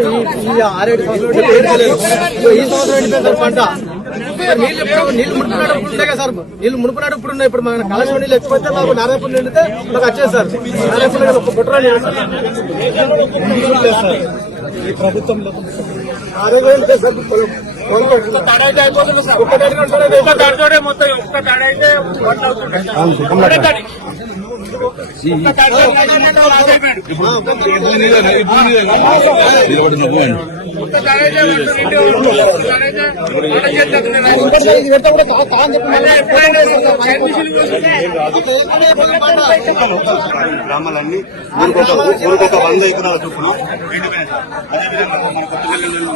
ఈ- ఈ ఆరేడు సంవత్సరాలు పెంచలేదు ఈ సంవత్సరం ఎండిపోయింది సార్ పంట నీళ్ళు ఎప్పుడు నీళ్ళు ఉన్నాయి కదా సార్. నీళ్ళు మునుకున్నాడు ఇప్పుడు ఉన్నాయి. ఇప్పుడు మన కలెక్షన్ నీళ్ళు ఎత్తిపోతే మాకు నారాయణపూర్ నిండితే మాకు వచ్చేది సార్ నారాయణపూర్ ఒక కుట్ర ఈ ప్రభుత్వంలో అదే సార్ ఒక్క మొత్తం ఒక్క అయితే గ్రామాలన్నీ ఊరికొక ఊరికొక వంద ఎకరాల చొప్పున ఎండిపోయినాయి సార్. అదేవిధంగా మన కొత్తపల్లిలో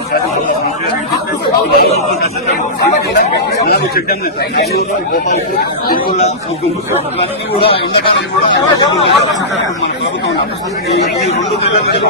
అలాగే చెడ్డంగా గోపాలపూర్ తిరుమల గుంటూరు ఇవన్నీ కూడా ఎండాకాలం కూడా మన ప్రభుత్వం ఈ రెండు నెలల్లో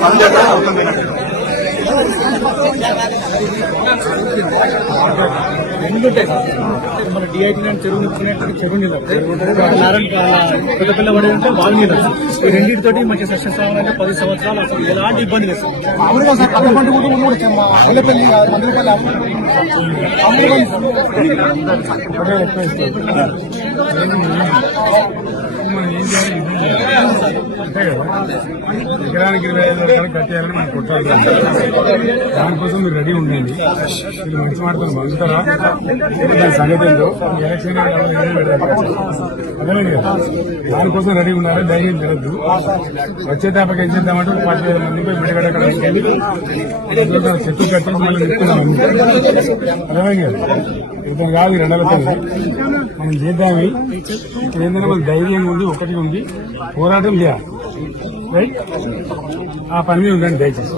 కొంచెం కొంచెం జరు ఎందుంటాయి మన డిఐటి చెరువు ఇచ్చినట్టు చెరువు నీళ్ళు పెద్దపిల్ల పడి ఉంటే బాగా నీళ్ళు ఈ రెండింటితోటి మంచి సక్సెస్ రావాలంటే పది సంవత్సరాలు అసలు ఎలాంటి ఇబ్బంది లేదు మామూలుగా సార్ పక్క పంట కూడా మందులపల్లి మనం ఏం చేయాలి ఇది చేయాలి. అంతే కదా ఎకరానికి ఇరవై ఐదు రూపాయలు కట్టేయాలని మనం కొట్టాలి దానికోసం మీరు రెడీ ఉండండి. మీరు మంచి మాటలు మలుగుతారా దాని సంగతి ఏందో ఎలక్షన్ అదే కదా. దానికోసం రెడీ ఉండాలి ధైర్యం జరగదు వచ్చే తప్పకి ఏం చేద్దామంటే పార్టీ పది వేల మంది పోయి విడగడక్కడ చెట్టు కట్టేసి మళ్ళీ చెప్తున్నాం అర్థమైంది కదా. ఇతను కాదు ఈ రెండవ మనం చేద్దామి. ఇక్కడ ఏంటంటే మన ధైర్యం ఉంది ఒకటి ఉంది పోరాటం చేయాలి. ఆ పని మీద ఉండండి దయచేసి.